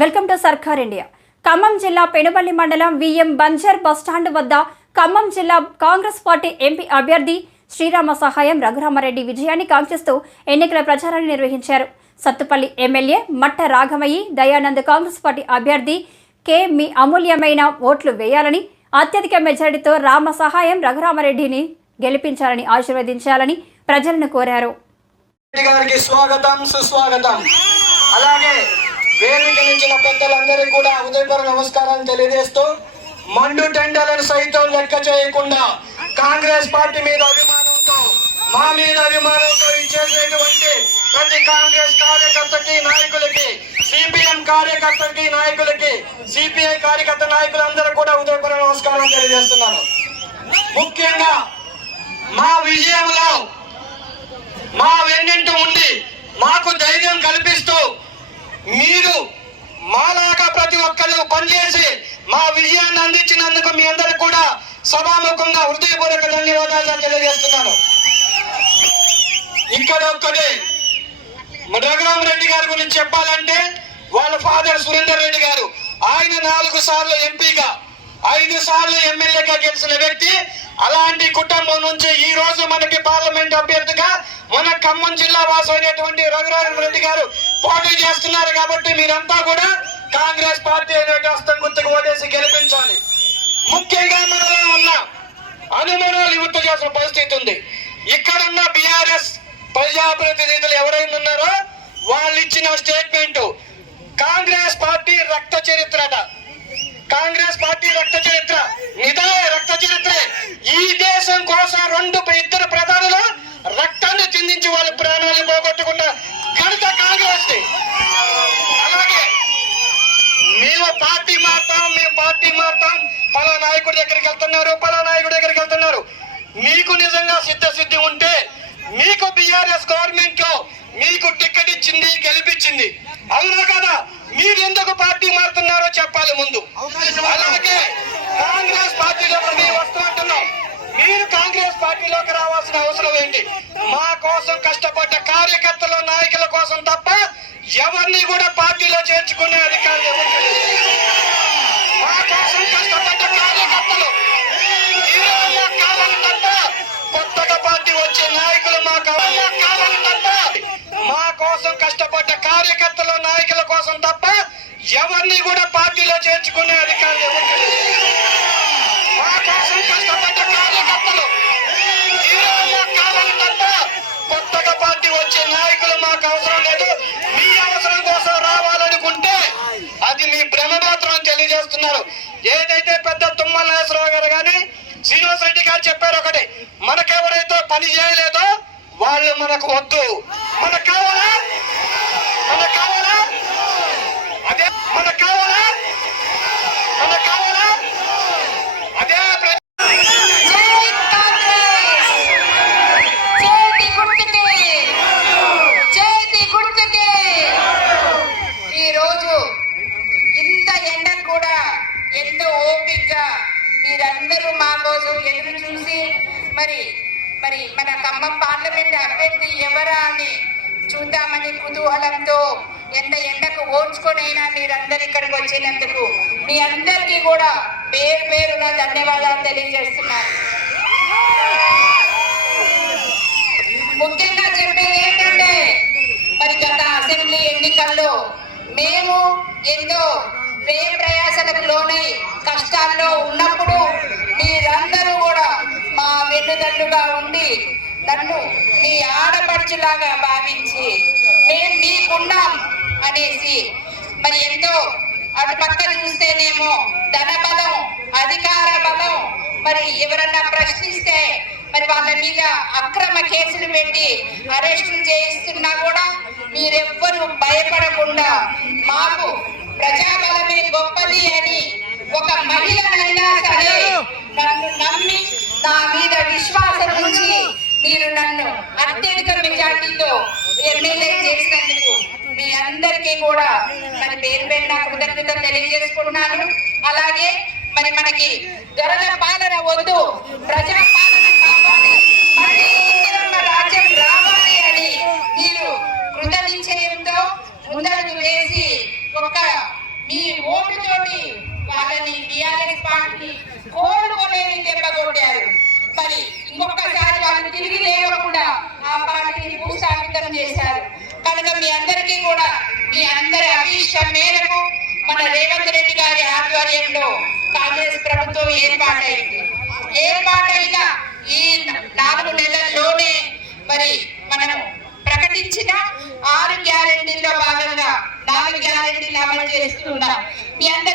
Welcome to Sarkar India. Khammam జిల్లా పెనుబల్లి మండలం VM Banjar bus stand వద్ద ఖమ్మం జిల్లా కాంగ్రెస్ పార్టీ ఎంపీ అభ్యర్థి శ్రీరామ సహాయం రఘురామారెడ్డి విజయాన్ని కాంక్షిస్తూ ఎన్నికల ప్రచారాన్ని నిర్వహించారు. సత్తుపల్లి ఎమ్మెల్యే మట్ట రాఘమయ్యి దయానంద్ కాంగ్రెస్ పార్టీ అభ్యర్థి కె మీ అమూల్యమైన ఓట్లు వేయాలని అత్యధిక మెజారిటీతో రామ సహాయం రఘురామారెడ్డిని గెలిపించాలని ఆశీర్వదించాలని ప్రజలను కోరారు. గారికి స్వాగతం సుస్వాగతం. అలాగే వేదిక నుంచిన పెద్దలందరికీ కూడా ఉదయపర నమస్కారం తెలియజేస్తూ మండు టెండర్లను సైతం లెక్క చేయకుండా కాంగ్రెస్ పార్టీ మీద అభిమానంతో మా మీద అభిమానంతో ఇచ్చేసేటువంటి ప్రతి కాంగ్రెస్ కార్యకర్తకి నాయకులకి సిపిఎం కార్యకర్తకి నాయకులకి సిపిఐ కార్యకర్త నాయకులందరూ కూడా ఉదయపూర్వ నమస్కారం తెలియజేస్తున్నాను. ముఖ్యంగా మా విజయంలో మా వెన్నింటి ఉండి మాకు ధైర్యం కల్పిస్తూ మీరు మాలాగా ప్రతి పనిచేసి మా విజయాన్ని అందించినందుకు మీ అందరికి కూడా సభాముఖంగా హృదయపూర్వక ధన్యవాదాలు తెలియజేస్తున్నాను. ఇక్కడ ఒక్కటి రఘురామ రెడ్డి గారి గురించి చెప్పాలంటే వాళ్ళ ఫాదర్ సురేందర్ రెడ్డి గారు. ఆయన నాలుగు సార్లు ఎంపీగా ఐదు సార్లు ఎమ్మెల్యేగా గెలిచిన వ్యక్తి. అలాంటి కుటుంబం నుంచి ఈ రోజు మనకి పార్లమెంట్ అభ్యర్థిగా మన ఖమ్మం జిల్లా వాసు అయినటువంటి రఘురామ రెడ్డి గారు పోటీ చేస్తున్నారు కాబట్టి మీరంతా కూడా కాంగ్రెస్ పార్టీ అనేటువంటి అస్తం గుర్తుకు ఓటేసి గెలిపించాలి. ముఖ్యంగా మనలో ఉన్న అనుమానాలు విముక్త చేసిన పరిస్థితి ఉంది. ఇక్కడున్న బీఆర్ఎస్ ప్రజాప్రతినిధులు ఎవరైనా ఉన్నారో వాళ్ళు ఇచ్చిన స్టేట్మెంట్ కాంగ్రెస్ పార్టీ రక్త చరిత్రట కాంగ్రెస్ పార్టీ రక్త చరిత్ర నిజమే రక్త చరిత్రే. ఈ దేశం కోసం రెండు ఇద్దరు ప్రధానులు రక్తాన్ని చిందించి వాళ్ళ ప్రాణాలు పోగొట్టుకున్నారు ఘనత కాంగ్రెస్ ది. అలాగే మేము పార్టీ మారుతాం మేము పార్టీ మారుతాం. పలా నాయకుడి దగ్గరికి వెళ్తున్నారు పలా నాయకుడి దగ్గరికి వెళ్తున్నారు. మీకు నిజంగా సిద్ధసిద్ధి ఉంటే మీకు బిఆర్ఎస్ గవర్నమెంట్లో మీకు టికెట్ ఇచ్చింది గెలిపించింది. అవునా కదా? మీరు ఎందుకు పార్టీ మారుతున్నారో చెప్పాలి ముందు. అలాగే కాంగ్రెస్ పార్టీలోకి మేము వస్తున్నట్టున్నాం మీరు కాంగ్రెస్ పార్టీలోకి రావాల్సిన అవసరం ఏంటి? మా కోసం కష్టపడ్డ కార్యకర్తలు నాయకుల కోసం తప్ప ఎవరిని కూడా పార్టీలో చేర్చుకునే అధికారులు ఎవరు కష్టపడ్డ కార్యకర్తల నాయకుల కోసం తప్ప ఎవరిని కూడా పార్టీలో చేర్చుకునే అధికారం ఎవరికి లేదు. మా కోసం కష్టపడ్డ కార్యకర్తలు ఈరోజు తప్ప కొత్తగా పార్టీ వచ్చే నాయకులు మాకు అవసరం లేదు. మీ అవసరం కోసం రావాలనుకుంటే అది మీ భ్రమ మాత్రం తెలియజేస్తున్నారు. ఏదైతే పెద్ద తుమ్మల నాగేశ్వరరావు గారు కానీ శ్రీనివాస్ రెడ్డి గారు చెప్పారు ఒకటి మనకెవరైతే పని చేయలేదో వాళ్ళు మనకు వద్దు. మనకు కావాలా? ఎంతో ఓపికగా మీరందరూ మా కోసం ఎదురు చూసి మరి మరి మన ఖమ్మం పార్లమెంట్ అభ్యర్థి ఎవరా అని చూద్దామని కుతూహలంతో ఎంత ఎండకు ఓర్చుకొనైనా మీరందరు ఇక్కడికి వచ్చినందుకు మీ అందరికీ కూడా పేరు పేరున ధన్యవాదాలు తెలియజేస్తున్నాను. ముఖ్యంగా చెప్పేది ఏంటంటే మరి గత అసెంబ్లీ ఎన్నికల్లో మేము ఎంతో ప్రేమ ప్రయాసలకు లోనై కష్టాల్లో ఉన్నప్పుడు మీరందరూ కూడా మా వెన్నుదన్నుగా ఉండి నన్ను మీ ఆడపడుచులాగా భావించి మేము మీకున్నాం అనేసి మరి ఎంతో అటు పక్క చూస్తేనేమో ధన బలం అధికార బలం మరి ఎవరన్నా ప్రశ్నిస్తే మరి వాళ్ళ మీద అక్రమ కేసులు పెట్టి అరెస్టులు చేయిస్తున్నా కూడా మీరెవ్వరూ భయపడకుండా మాకు ప్రజాబలమే గొప్పది అని ఒక మహిళనైనా సరే నన్ను నమ్మి నా మీద విశ్వాసం ఉంచి మీరు నన్ను అత్యధిక మెజార్టీతో ఎమ్మెల్యే చేసినందుకు మీ అందరికీ కూడా మరి పేరు పెట్టిన కృతజ్ఞత తెలియజేసుకుంటున్నాను. అలాగే మరి మనకి దొరల పాలన వద్దు ప్రజా పాలన ఒక మీ ఓటుతోటి వాళ్ళని టిఆర్ఎస్ పార్టీని కోరుకోలేని దెబ్బకొట్టారు మరి ఇంకొకసారి వాళ్ళు తిరిగి లేవకుండా ఆ పార్టీని భూస్థాపితం చేశారు. కనుక మీ అందరికీ కూడా మీ అందరి అభిష్టం మేరకు మన రేవంత్ రెడ్డి గారి ఆధ్వర్యంలో కాంగ్రెస్ ప్రభుత్వం ఏర్పాటైంది. ఏర్పాటైన ఈ నాలుగు నెలల్లోనే మరి మనము ప్రకటించిన ఆరు గ్యారెంటీలో భాగంగా నాలుగు గ్యారెంటీలు అమలు చేస్తున్నాం మీ అందరికీ